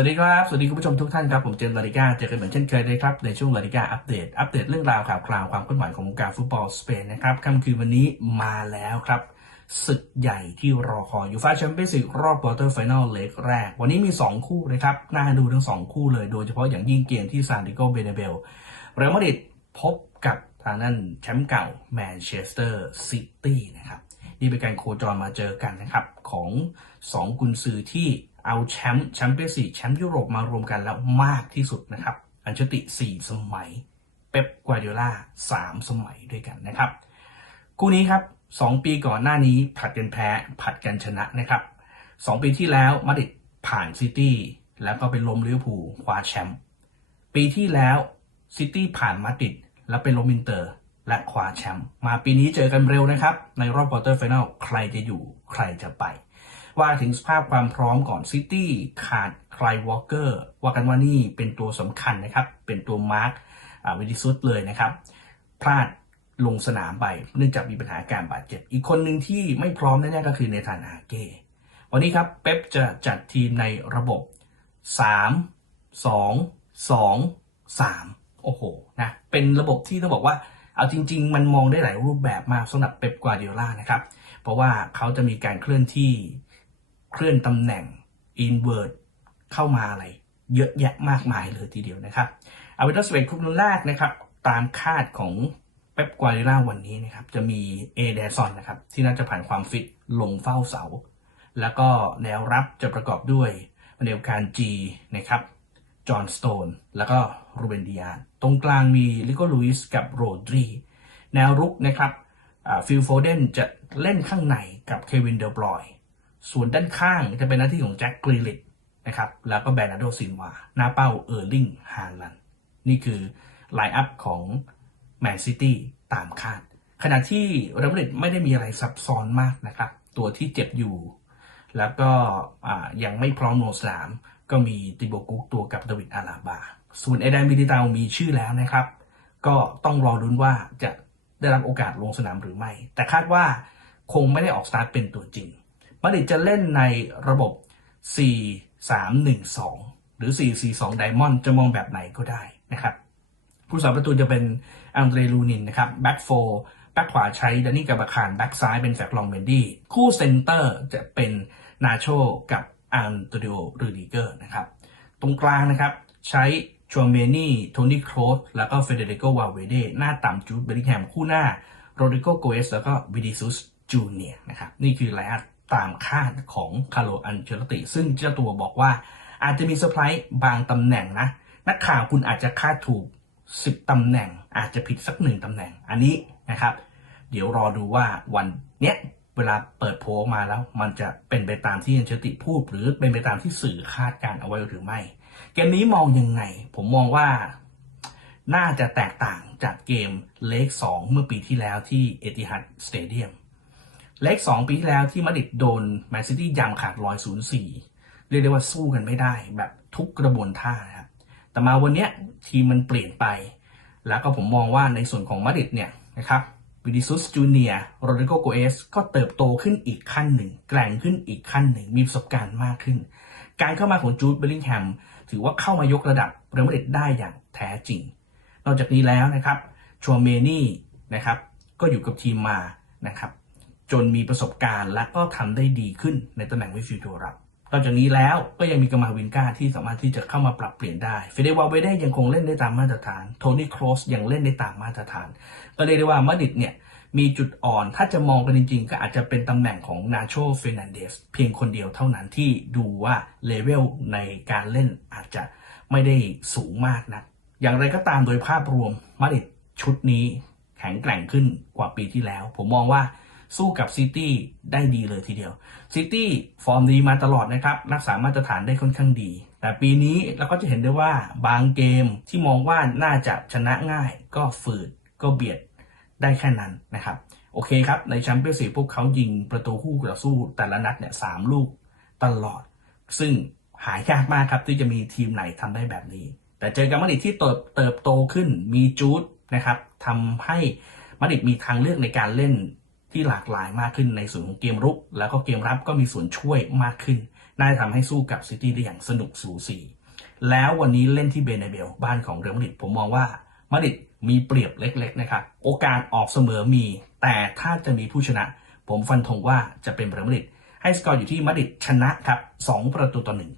วัสดีครับ สวัสดีคุณผู้ชมทุกท่านครับ ผมเจมส์ลาลิก้า เจอกันเหมือนเช่นเคยเลยครับ ในช่วงลาลิก้าอัปเดต อัปเดตเรื่องราวข่าวคราวความเคลื่อนไหวของวงการฟุตบอลสเปนนะครับค่ำคืนวันนี้มาแล้วครับศึกใหญ่ที่รอคอยยูฟ่าแชมเปี้ยนส์ลีกรอบควอเตอร์ไฟแนลเล็กแรก วันนี้มี 2 คู่นะครับ น่าดูทั้ง 2 คู่เลย โดยเฉพาะอย่างยิ่งเกมที่ซานดิโกเบเนเบลเรอัลมาดริดพบกับทางนั้นแชมป์เก่าแมนเชสเตอร์ซิตี้นะครับนี่เป็นการโคจรมาเจอกันนะครับของ 2 กุนซือที่ เอาแชมป์แชมเปี้ยนส์แชมป์ยุโรปมารวมกันแล้วมากที่สุดนะครับ อันเชติ 4 สมัย เป๊ปกวาร์ดิโอลา3 สมัยด้วยกันนะครับ คู่นี้ครับ 2 ปีก่อนหน้านี้ผัดกันแพ้ผัดกันชนะนะครับ 2 ปีที่แล้วมาดริดผ่านซิตี้แล้วก็ไปล้มลิเวอร์พูลคว้าแชมป์ปีที่แล้วซิตี้ผ่านมาดริดแล้วไปล้มอินเตอร์ และคว้าแชมป์มาปีนี้เจอกันเร็วนะครับ ในรอบควอเตอร์ไฟแนลใครจะอยู่ใครจะไป ว่าถึงสภาพความพร้อมก่อนซิตี้ขาดไคลวอลเกอร์ว่ากันว่านี่เป็นตัวสำคัญนะครับ เป็นตัวมาร์ควิดิซุสเลยนะครับ พลาดลงสนามไปเนื่องจากมีปัญหาการบาดเจ็บ อีกคนหนึ่งที่ไม่พร้อมแน่ๆก็คือเนธานอาเก้วันนี้ครับเป๊ปจะจัดทีมในระบบ 3 2 2 3 โอ้โหนะเป็นระบบที่ต้องบอกว่าเอาจริง ๆ มันมองได้หลายรูปแบบมากสำหรับเป๊ปกวาร์ดิโอลานะครับ เพราะว่าเขาจะมีการเคลื่อนที่ เคลื่อนตำแหน่ง invert เข้ามาอะไร เยอะแยะมากมายเลยทีเดียวนะครับเอาเป็นตัวสเปกคุมแรกนะครับ ตามคาดของเป๊ปกวาร์ดิโอลาวันนี้นะครับ จะมีเอเดซอนนะครับ ที่น่าจะผ่านความฟิตลงเฝ้าเสา แล้วก็แนวรับจะประกอบด้วยเดลการจีนะครับจอห์นสโตนแล้วก็รูเบนดิอาตรงกลางมีลิโกลุยส์กับโรดรีแนวรุกนะครับฟิลโฟเดนจะเล่นข้างในกับเควินเดอร์บรอย ส่วนด้านข้างจะเป็นหน้าที่ของแจ็คกรีลิตนะครับ แล้วก็แบรนาร์โดซินวา หน้าเป้าเออร์ลิงฮาลัน นี่คือไลน์อัพของแมนซิตี้ตามคาด ขณะที่เรอัลมาดริดไม่ได้มีอะไรซับซ้อนมากนะครับ ตัวที่เจ็บอยู่ แล้วก็ยังไม่พร้อมลงสนาม ก็มีติโบกุกตัวกับดวิดอาลาบา ส่วนเอเดนมิลิตามีชื่อแล้วนะครับ ก็ต้องรอรุ้นว่าจะได้รับโอกาสลงสนามหรือไม่ แต่คาดว่าคงไม่ได้ออกสตาร์ทเป็นตัวจริง มาดริดจะเล่นในระบบ 4-3-1-2 หรือ 4-4-2 ไดมอนด์จะมองแบบไหนก็ได้นะครับ ผู้สาประตูจะเป็นอังเดรลูนินนะครับแบ็กโฟแบ็กขวาใช้ดานี่กาบบาคารแบ็กซ้ายเป็นแฟกลองเมนดี้คู่เซนเตอร์จะเป็นนาโชกับอันโตดิโอรูดิเกอร์นะครับ ตรงกลางนะครับใช้ชวเมนี่โทนี่โครสแล้วก็เฟเดริโกวาเวเดหน้าต่ำจูดเบริแฮมคู่หน้าโรดิโกโกเอสแล้วก็วิดิซุสจูเนียนะครับ นี่คือไลอัพ ตามคาดของคาร์โลอันเชลติ ซึ่งเจ้าตัวบอกว่าอาจจะมีเซอร์ไพรส์บางตำแหน่งนะ นักข่าวคุณอาจจะคาดถูก 10ตำแหน่ง อาจจะผิดสักหนึ่งตำแหน่งอันนี้นะครับ เดี๋ยวรอดูว่าวันเนี้ยเวลาเปิดโพลมาแล้ว มันจะเป็นไปตามที่อันเชลติพูด หรือเป็นไปตามที่สื่อคาดการเอาไว้หรือไม่ เกมนี้มองยังไง ผมมองว่าน่าจะแตกต่างจากเกมเลก2เมื่อปีที่แล้วที่เอติฮัดสเตเดียม เลข2ปีที่แล้วที่มาดริดโดนแมนซิตี้ยำขาดลอย0-4เรียกได้ว่าสู้กันไม่ได้แบบทุกกระบวนท่านะครับแต่มาวันนี้ทีมมันเปลี่ยนไป แล้วก็ผมมองว่าในส่วนของมาดริดเนี่ยนะครับวิดิซุสจูเนียโรดิโกโกเอสก็เติบโตขึ้นอีกขั้นหนึ่ง แกร่งขึ้นอีกขั้นหนึ่ง มีประสบการณ์มากขึ้น การเข้ามาของจูดเบลลิงแฮมถือว่าเข้ามายกระดับเรอัลมาดริดได้อย่างแท้จริง นอกจากนี้แล้วนะครับชัวเมนี่นะครับก็อยู่กับทีมมานะครับ จนมีประสบการณ์และก็ทำได้ดีขึ้นในตำแหน่งวิฟิวตัวรับนอกจากนี้แล้วก็ยังมีกามาวินกาที่สามารถที่จะเข้ามาปรับเปลี่ยนได้เฟเดวาเวเดยังคงเล่นได้ตามมาตรฐาน โทนี่ครอสยังเล่นได้ตามมาตรฐาน ก็เรียกได้ว่ามาดิดเนี่ยมีจุดอ่อนถ้าจะมองกันจริงๆ ก็อาจจะเป็นตำแหน่งของนาโชเฟรนันเดสเพียงคนเดียวเท่านั้นที่ดูว่าเลเวลในการเล่นอาจจะไม่ได้สูงมากนะอย่างไรก็ตามโดยภาพรวมมาดิดชุดนี้แข็งแกร่งขึ้นกว่าปีที่แล้ว ผมมองว่า สู้กับซิตี้ได้ดีเลยทีเดียวซิตี้ฟอร์มดีมาตลอดนะครับ รักษามาตรฐานได้ค่อนข้างดี แต่ปีนี้เราก็จะเห็นได้ว่าบางเกมที่มองว่าน่าจะชนะง่าย ก็ฝืดก็เบียดได้แค่นั้นนะครับ โอเคครับ ในแชมเปี้ยนส์ลีกพวกเขายิงประตูคู่ต่อสู้แต่ละนัดเนี่ยสามลูกตลอด ซึ่งหายากมากครับที่จะมีทีมไหนทำได้แบบนี้ แต่เจอกับมาดริดที่เติบโตขึ้นมีจูดนะครับทำให้มาดริดมีทางเลือกในการเล่น ที่หลากหลายมากขึ้นในส่วนของเกมรุก แล้วก็เกมรับก็มีส่วนช่วยมากขึ้น น่าจะทำให้สู้กับซิตี้ได้อย่างสนุกสูสี แล้ววันนี้เล่นที่เบเนเบลบ้านของเรอัลมาดริดผมมองว่ามาดริดมีเปรียบเล็กๆนะครับโอกาสออกเสมอมี แต่ถ้าจะมีผู้ชนะ ผมฟันธงว่าจะเป็นเรอัลมาดริดให้สกอร์อยู่ที่มาดริดชนะครับ2ประตูต่อหนึ่ง